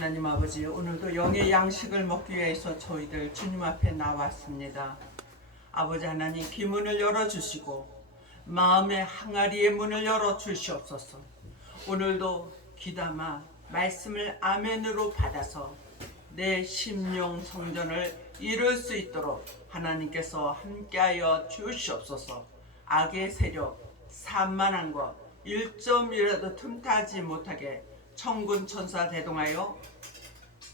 하나님 아버지, 오늘도 영의 양식을 먹기 위해서 저희들 주님 앞에 나왔습니다. 아버지 하나님, 귀문을 열어주시고 마음의 항아리의 문을 열어주시옵소서. 오늘도 귀담아 말씀을 아멘으로 받아서 내 심령 성전을 이룰 수 있도록 하나님께서 함께하여 주시옵소서. 악의 세력 산만한 것 1점이라도 틈타지 못하게 천군 천사 대동하여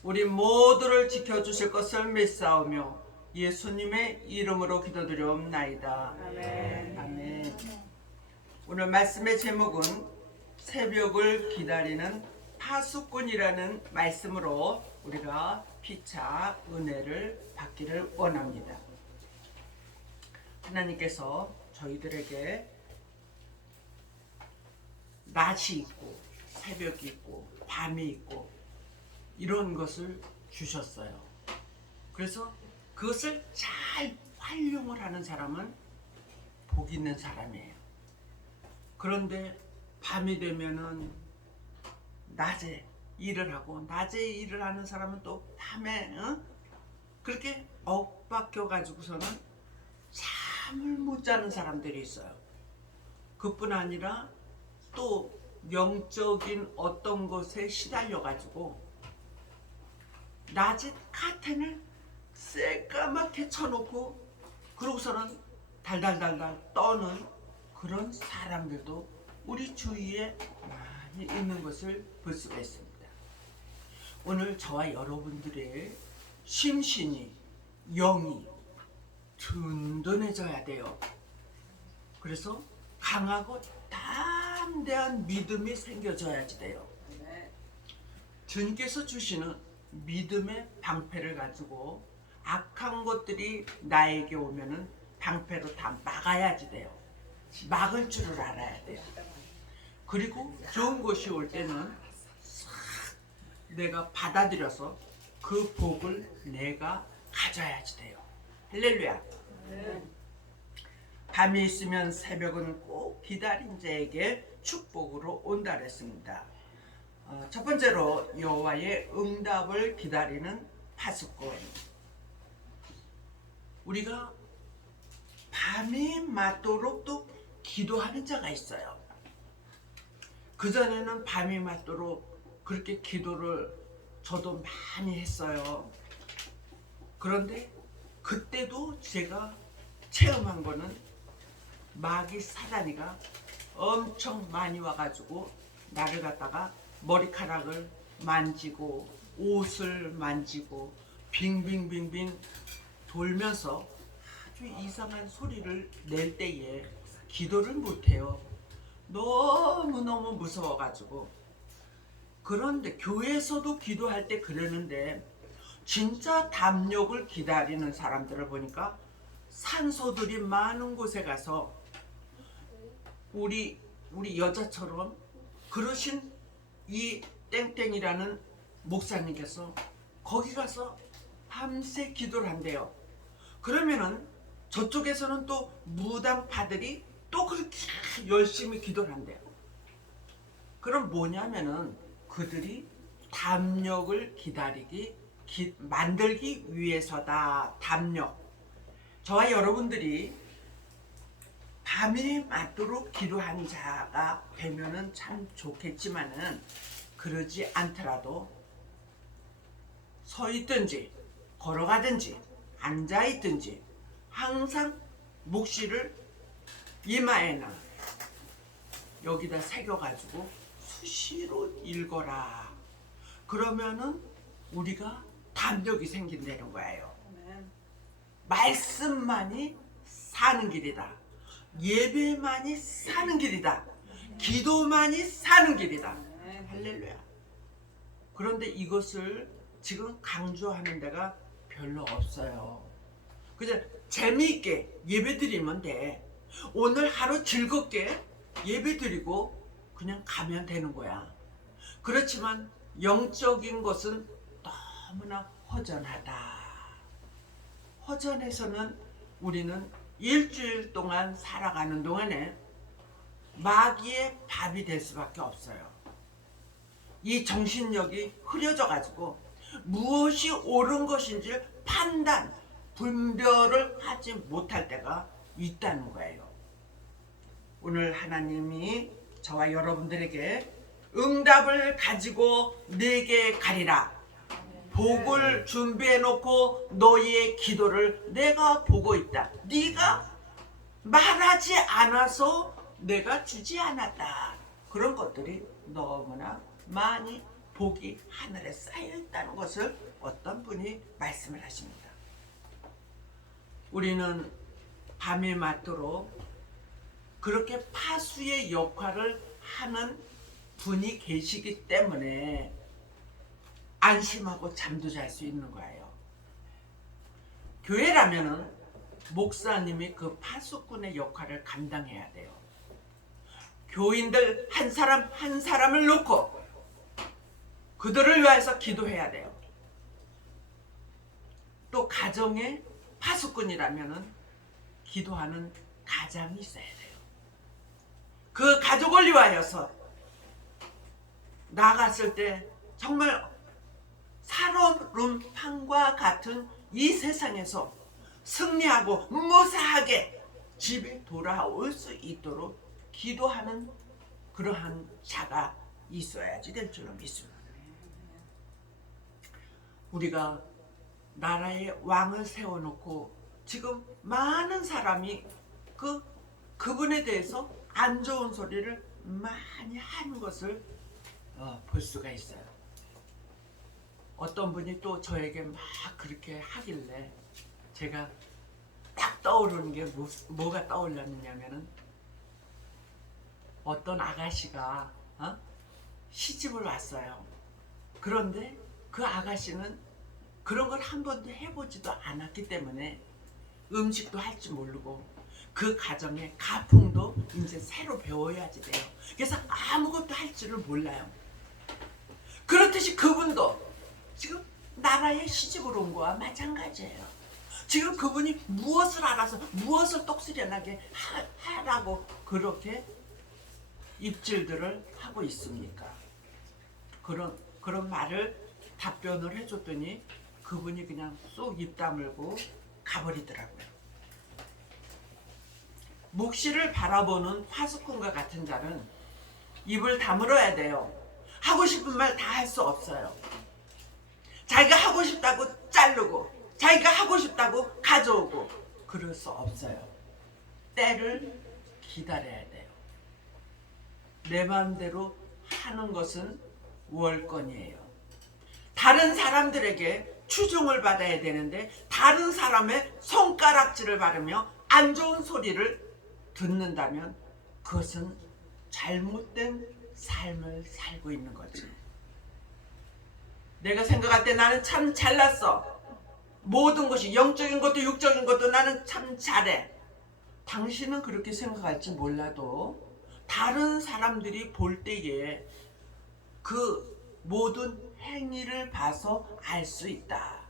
우리 모두를 지켜주실 것을 믿사오며 예수님의 이름으로 기도드리옵나이다. 아멘. 아멘. 오늘 말씀의 제목은 새벽을 기다리는 파수꾼이라는 말씀으로 우리가 피차 은혜를 받기를 원합니다. 하나님께서 저희들에게 낮이 있고 새벽이 있고 밤이 있고 이런 것을 주셨어요. 그래서 그것을 잘 활용을 하는 사람은 복 있는 사람이에요. 그런데 밤이 되면은 낮에 일을 하고 낮에 일을 하는 사람은 또 밤에 그렇게 엇박혀 가지고서는 잠을 못 자는 사람들이 있어요. 그뿐 아니라 또 영적인 어떤 것에 시달려 가지고 낮에 카텐을 새까맣게 쳐놓고 그러고서는 달달달달 떠는 그런 사람들도 우리 주위에 많이 있는 것을 볼 수가 있습니다. 오늘 저와 여러분들의 심신이 영이 든든해져야 돼요. 그래서 강하고 담대한 믿음이 생겨져야지 돼요. 주님께서 주시는 믿음의 방패를 가지고 악한 것들이 나에게 오면은 방패로 다 막아야지 돼요. 막을 줄을 알아야 돼요. 그리고 좋은 것이 올 때는 싹 내가 받아들여서 그 복을 내가 가져야지 돼요. 할렐루야. 밤이 있으면 새벽은 꼭 기다린 자에게 축복으로 온다 그랬습니다. 첫 번째로 여호와의 응답을 기다리는 파수꾼. 우리가 밤이 맞도록 또 기도하는 자가 있어요. 그전에는 밤이 맞도록 그렇게 기도를 저도 많이 했어요. 그런데 그때도 제가 체험한 거는 마귀 사단이가 엄청 많이 와가지고 나를 갖다가 머리카락을 만지고 옷을 만지고 빙빙빙빙 돌면서 아주 이상한 소리를 낼 때에 기도를 못해요. 너무너무 무서워가지고. 그런데 교회에서도 기도할 때 그러는데 진짜 담력을 기다리는 사람들을 보니까 산소들이 많은 곳에 가서 우리 여자처럼 그러신 이 땡땡이라는 목사님께서 거기 가서 밤새 기도를 한대요. 그러면은 저쪽에서는 또 무당파들이 또 그렇게 열심히 기도를 한대요. 그럼 뭐냐면은 그들이 담력을 만들기 위해서다. 담력. 저와 여러분들이 밤이 맞도록 기도한 자가 되면은 참 좋겠지만은 그러지 않더라도 서 있든지 걸어가든지 앉아 있든지 항상 묵시를 이마에나 여기다 새겨가지고 수시로 읽어라. 그러면은 우리가 담력이 생긴다는 거예요. 말씀만이 사는 길이다. 예배만이 사는 길이다. 기도만이 사는 길이다. 할렐루야. 그런데 이것을 지금 강조하는 데가 별로 없어요. 그냥 재미있게 예배드리면 돼. 오늘 하루 즐겁게 예배드리고 그냥 가면 되는 거야. 그렇지만 영적인 것은 너무나 허전하다. 허전해서는 우리는 일주일 동안 살아가는 동안에 마귀의 밥이 될 수밖에 없어요. 이 정신력이 흐려져 가지고 무엇이 옳은 것인지 판단, 분별을 하지 못할 때가 있다는 거예요. 오늘 하나님이 저와 여러분들에게 응답을 가지고 내게 가리라. 복을 준비해 놓고 너희의 기도를 내가 보고 있다. 네가 말하지 않아서 내가 주지 않았다. 그런 것들이 너무나 많이 복이 하늘에 쌓여 있다는 것을 어떤 분이 말씀을 하십니다. 우리는 밤이 맞도록 그렇게 파수의 역할을 하는 분이 계시기 때문에 안심하고 잠도 잘 수 있는 거예요. 교회라면은 목사님이 그 파수꾼의 역할을 감당해야 돼요. 교인들 한 사람 한 사람을 놓고 그들을 위해서 기도해야 돼요. 또 가정의 파수꾼이라면은 기도하는 가장이 있어야 돼요. 그 가족을 위하여서 나갔을 때 정말 살얼음판과 같은 이 세상에서 승리하고 무사하게 집에 돌아올 수 있도록 기도하는 그러한 자가 있어야지 될 줄로 믿습니다. 우리가 나라의 왕을 세워놓고 지금 많은 사람이 그분에 대해서 안 좋은 소리를 많이 하는 것을 볼 수가 있어요. 어떤 분이 또 저에게 막 그렇게 하길래 제가 딱 떠오르는 게 뭐가 떠올랐느냐면은 어떤 아가씨가 시집을 왔어요. 그런데 그 아가씨는 그런 걸 한 번도 해보지도 않았기 때문에 음식도 할 줄 모르고 그 가정의 가풍도 이제 새로 배워야지 돼요. 그래서 아무것도 할 줄을 몰라요. 그렇듯이 그분도 지금 나라에 시집을 온 거와 마찬가지예요. 지금 그분이 무엇을 알아서 무엇을 똑스려나게 하라고 그렇게 입질들을 하고 있습니까? 그런 말을 답변을 해줬더니 그분이 그냥 쏙 입 다물고 가버리더라고요. 묵시를 바라보는 파수꾼과 같은 자는 입을 다물어야 돼요. 하고 싶은 말 다 할 수 없어요. 자기가 하고 싶다고 자르고 자기가 하고 싶다고 가져오고 그럴 수 없어요. 때를 기다려야 돼요. 내 마음대로 하는 것은 월권이에요. 다른 사람들에게 추종을 받아야 되는데 다른 사람의 손가락질을 바르며 안 좋은 소리를 듣는다면 그것은 잘못된 삶을 살고 있는 거지. 내가 생각할 때 나는 참 잘났어. 모든 것이 영적인 것도 육적인 것도 나는 참 잘해. 당신은 그렇게 생각할지 몰라도 다른 사람들이 볼 때에 그 모든 행위를 봐서 알 수 있다.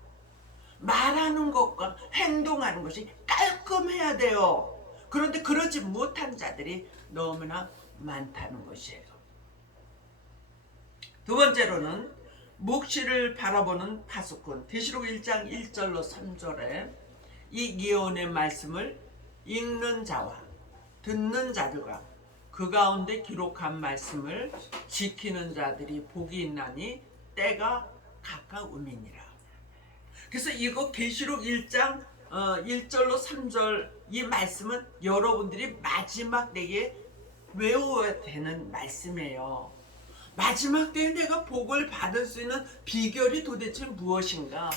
말하는 것과 행동하는 것이 깔끔해야 돼요. 그런데 그러지 못한 자들이 너무나 많다는 것이에요. 두 번째로는 묵시를 바라보는 파수꾼. 계시록 1장 1절로 3절에 이 예언의 말씀을 읽는 자와 듣는 자들과 그 가운데 기록한 말씀을 지키는 자들이 복이 있나니 때가 가까움이니라. 그래서 이거 계시록 1장 1절로 3절 이 말씀은 여러분들이 마지막 때에 외워야 되는 말씀이에요. 마지막 때에 내가 복을 받을 수 있는 비결이 도대체 무엇인가?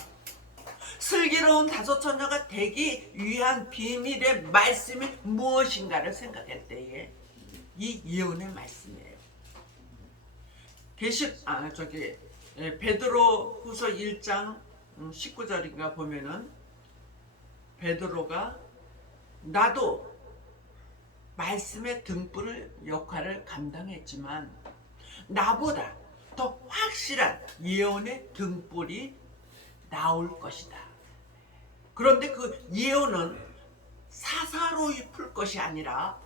슬기로운 다섯 처녀가 되기 위한 비밀의 말씀이 무엇인가를 생각할 때에 이 예언의 말씀이에요. 베드로 후서 1장 19절인가 보면은 베드로가 나도 말씀의 등불 역할을 감당했지만 나보다 더 확실한 예언의 등불이 나올 것이다. 그런데 그 예언은 사사로이 풀 것이 아니라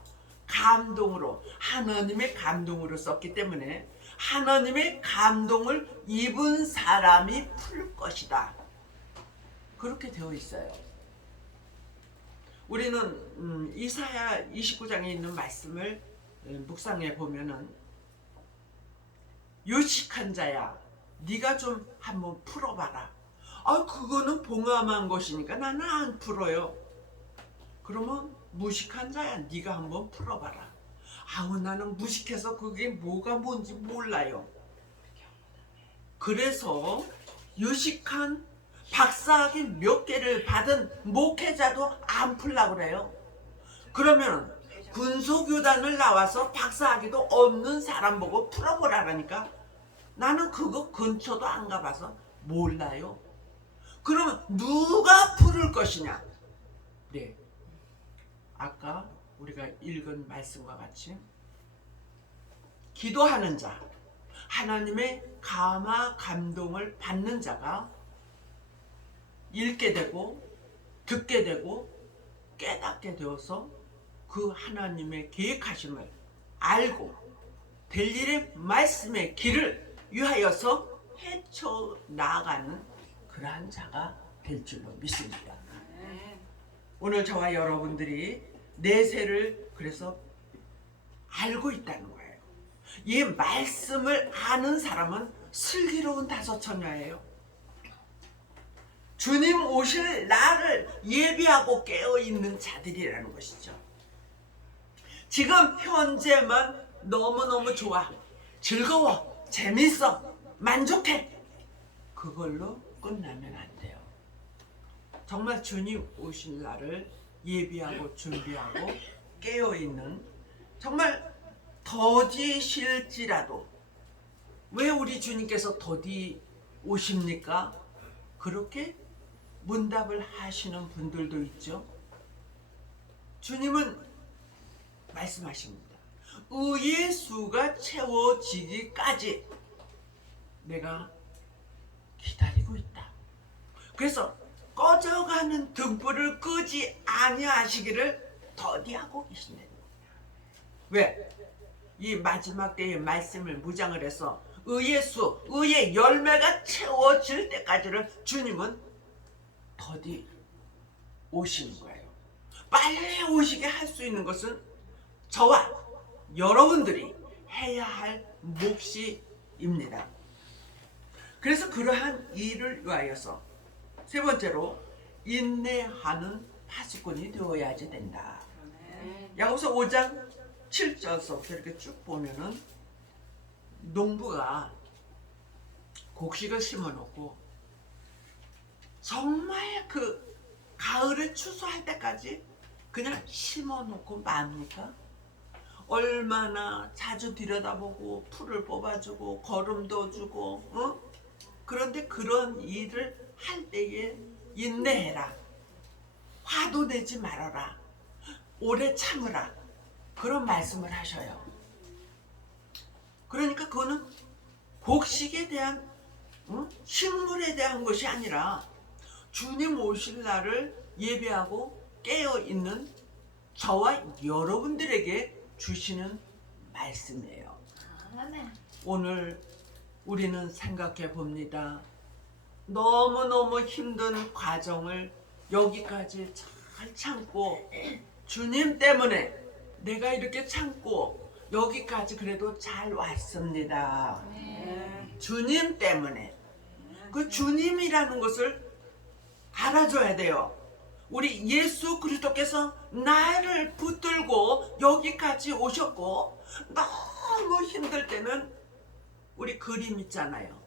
감동으로 하나님의 감동으로 썼기 때문에 하나님의 감동을 입은 사람이 풀 것이다. 그렇게 되어 있어요. 우리는 이사야 29장에 있는 말씀을 묵상해 보면은, 요식한 자야 네가 좀 한번 풀어봐라. 그거는 봉함한 것이니까 나는 안 풀어요. 그러면 무식한 자야 네가 한번 풀어봐라. 나는 무식해서 그게 뭐가 뭔지 몰라요. 그래서 유식한 박사학위 몇 개를 받은 목회자도 안 풀라고 그래요. 그러면 군소교단을 나와서 박사학위도 없는 사람 보고 풀어보라니까 나는 그거 근처도 안 가봐서 몰라요. 그러면 누가 풀을 것이냐? 네, 아까 우리가 읽은 말씀과 같이 기도하는 자, 하나님의 감화 감동을 받는 자가 읽게 되고 듣게 되고 깨닫게 되어서 그 하나님의 계획하심을 알고 될 일의 말씀의 길을 위하여서 헤쳐 나아가는 그러한 자가 될 줄로 믿습니다. 오늘 저와 여러분들이 내세를 그래서 알고 있다는 거예요. 이 말씀을 아는 사람은 슬기로운 다섯 처녀예요. 주님 오실 날을 예비하고 깨어있는 자들이라는 것이죠. 지금 현재만 너무너무 좋아, 즐거워, 재밌어, 만족해, 그걸로 끝나면 안 돼요. 정말 주님 오실 날을 예비하고 준비하고 깨어있는, 정말 더디실지라도, 왜 우리 주님께서 더디 오십니까? 그렇게 문답을 하시는 분들도 있죠. 주님은 말씀하십니다. 의의 수가 채워지기까지 내가 기다리고 있다. 그래서 꺼져가는 등불을 끄지 아니하시기를 더디하고 계신다. 왜? 이 마지막 때의 말씀을 무장을 해서 의의 수, 의의 열매가 채워질 때까지를 주님은 더디 오시는 거예요. 빨리 오시게 할 수 있는 것은 저와 여러분들이 해야 할 몫입니다. 그래서 그러한 일을 위하여서 세 번째로 인내하는 파수꾼이 되어야지 된다. 야고보서 5장 7절서부터 이렇게 쭉 보면은 농부가 곡식을 심어놓고 정말 그 가을에 추수할 때까지 그냥 심어놓고 맙니까? 얼마나 자주 들여다보고 풀을 뽑아주고 거름도 주고, 그런데 그런 일을 할 때에 인내해라, 화도 내지 말아라, 오래 참으라, 그런 말씀을 하셔요. 그러니까 그거는 곡식에 대한 식물에 대한 것이 아니라 주님 오실 날을 예배하고 깨어있는 저와 여러분들에게 주시는 말씀이에요. 오늘 우리는 생각해 봅니다. 너무너무 힘든 과정을 여기까지 잘 참고, 주님 때문에 내가 이렇게 참고 여기까지 그래도 잘 왔습니다. 주님 때문에. 그 주님이라는 것을 알아줘야 돼요. 우리 예수 그리스도께서 나를 붙들고 여기까지 오셨고, 너무 힘들 때는 우리 그림 있잖아요.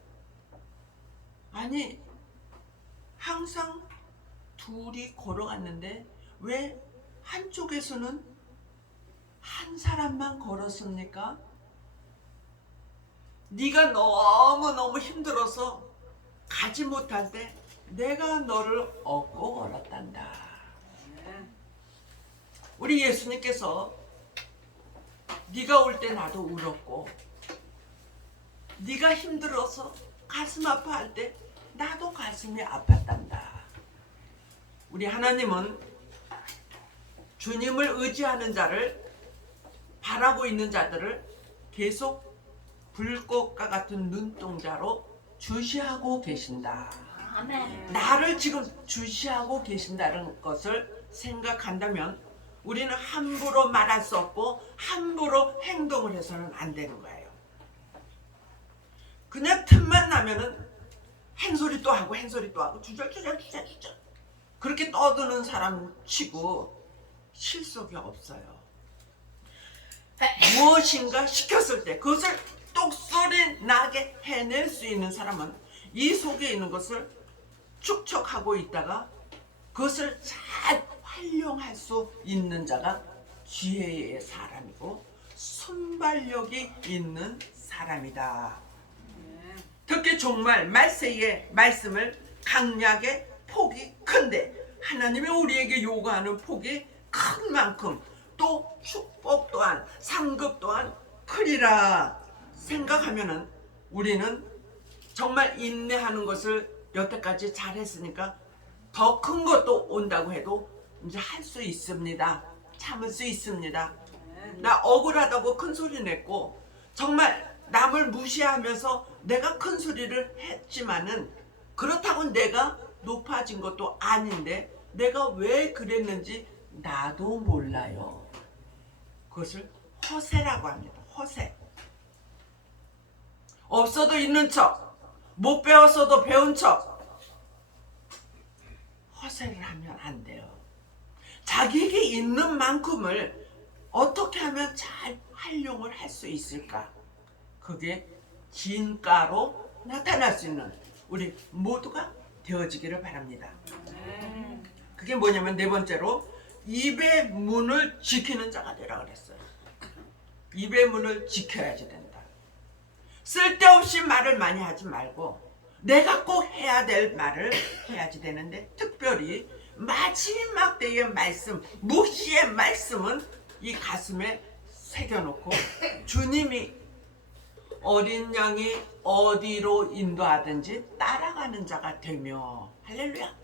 아니, 항상 둘이 걸어갔는데 왜 한쪽에서는 한 사람만 걸었습니까? 네가 너무너무 힘들어서 가지 못할 때 내가 너를 업고 걸었단다. 우리 예수님께서 네가 올 때 나도 울었고, 네가 힘들어서 가슴 아파할 때 나도 가슴이 아팠단다. 우리 하나님은 주님을 의지하는 자를, 바라고 있는 자들을 계속 불꽃과 같은 눈동자로 주시하고 계신다. 아멘. 나를 지금 주시하고 계신다는 것을 생각한다면 우리는 함부로 말할 수 없고 함부로 행동을 해서는 안 되는 거예요. 그냥 틈만 나면은 한 소리 또 하고 주절주절 그렇게 떠드는 사람 치고 실속이 없어요. 무엇인가 시켰을 때 그것을 똑소리 나게 해낼 수 있는 사람은 이 속에 있는 것을 축적하고 있다가 그것을 잘 활용할 수 있는 자가 지혜의 사람이고 순발력이 있는 사람이다. 특히 정말 말세의 말씀을 강약의 폭이 큰데 하나님이 우리에게 요구하는 폭이 큰 만큼 또 축복 또한 상급 또한 크리라 생각하면은 우리는 정말 인내하는 것을 여태까지 잘했으니까 더 큰 것도 온다고 해도 이제 할 수 있습니다. 참을 수 있습니다. 나 억울하다고 큰 소리 냈고 정말 남을 무시하면서 내가 큰 소리를 했지만은 그렇다고 내가 높아진 것도 아닌데 내가 왜 그랬는지 나도 몰라요. 그것을 허세라고 합니다. 허세. 없어도 있는 척, 못 배웠어도 배운 척. 허세를 하면 안 돼요. 자기에게 있는 만큼을 어떻게 하면 잘 활용을 할 수 있을까? 그게 진가로 나타날 수 있는 우리 모두가 되어지기를 바랍니다. 그게 뭐냐면 네 번째로 입의 문을 지키는 자가 되라 그랬어요. 입의 문을 지켜야지 된다. 쓸데없이 말을 많이 하지 말고 내가 꼭 해야 될 말을 해야지 되는데 특별히 마지막 때의 말씀, 묵시의 말씀은 이 가슴에 새겨놓고 주님이 어린 양이 어디로 인도하든지 따라가는 자가 되며 할렐루야.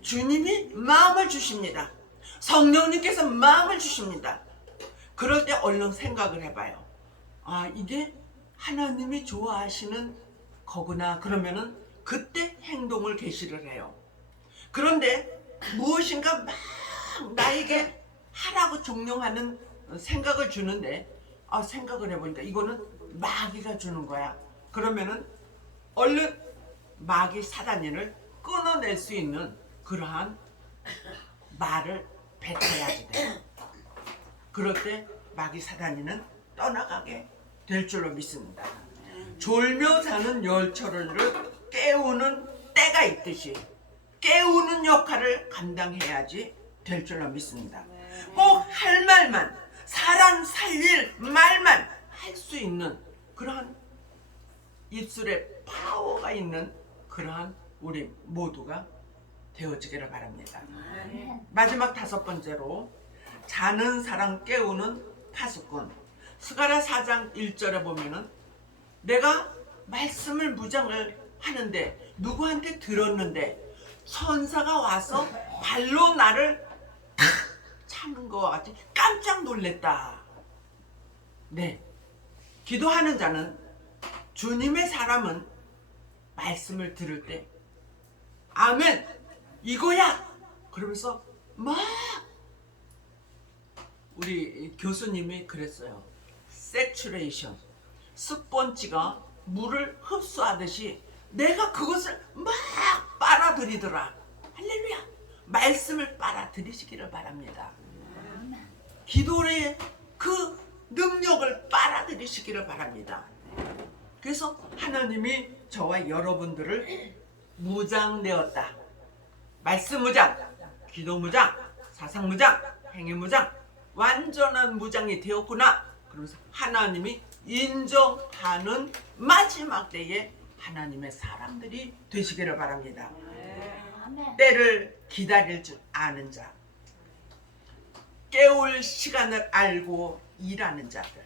주님이 마음을 주십니다. 성령님께서 마음을 주십니다. 그럴 때 얼른 생각을 해봐요. 아, 이게 하나님이 좋아하시는 거구나. 그러면은 그때 행동을 개시를 해요. 그런데 무엇인가 막 나에게 하라고 종용하는 생각을 주는데 생각을 해보니까 이거는 마귀가 주는 거야. 그러면은 얼른 마귀 사단인을 끊어낼 수 있는 그러한 말을 뱉어야지 돼. 그럴 때 마귀 사단이는 떠나가게 될 줄로 믿습니다. 졸며 자는 열처를 깨우는 때가 있듯이 깨우는 역할을 감당해야지 될 줄로 믿습니다. 꼭 할 말만, 사람 살릴 말만 할 수 있는 그러한 입술에 파워가 있는 그러한 우리 모두가 되어지기를 바랍니다. 마지막 다섯 번째로 자는 사람 깨우는 파수꾼. 스가랴 4장 1절에 보면은 내가 말씀을 무장을 하는데 누구한테 들었는데 천사가 와서 발로 나를 탁 차는 것과 같이 깜짝 놀랬다. 네, 기도하는 자는 주님의 사람은 말씀을 들을 때 아멘 이거야 그러면서 막 우리 교수님이 그랬어요. 세츄레이션, 스펀지가 물을 흡수하듯이 내가 그것을 막 빨아들이더라. 할렐루야. 말씀을 빨아들이시기를 바랍니다. 기도의 그 능력을 빨아들이시기를 바랍니다. 그래서 하나님이 저와 여러분들을 무장되었다. 말씀 무장, 기도 무장, 사상 무장, 행위 무장, 완전한 무장이 되었구나. 그러면서 하나님이 인정하는 마지막 때에 하나님의 사람들이 되시기를 바랍니다. 때를 기다릴 줄 아는 자, 깨울 시간을 알고 일하는 자들,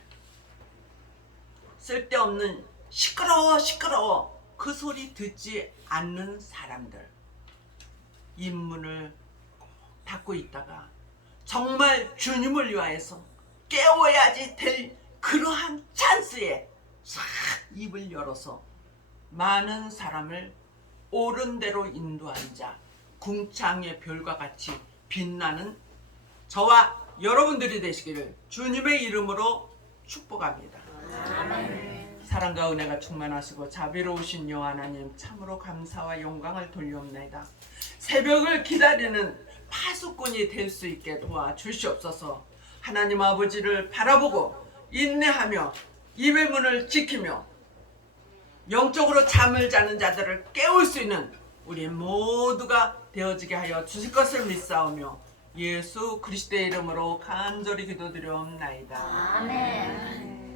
쓸데없는 시끄러워 그 소리 듣지 않는 사람들, 입문을 닫고 있다가 정말 주님을 위하여서 깨워야지 될 그러한 찬스에 싹 입을 열어서 많은 사람을 옳은 대로 인도한 자, 궁창의 별과 같이 빛나는 저와 여러분들이 되시기를 주님의 이름으로 축복합니다. 아멘. 사랑과 은혜가 충만하시고 자비로우신 여호와 하나님, 참으로 감사와 영광을 돌려옵나이다. 새벽을 기다리는 파수꾼이 될 수 있게 도와주시옵소서. 하나님 아버지를 바라보고 인내하며 입의 문을 지키며 영적으로 잠을 자는 자들을 깨울 수 있는 우리 모두가 되어지게 하여 주실 것을 믿사오며 예수 그리스도의 이름으로 간절히 기도드려옵나이다. 아멘.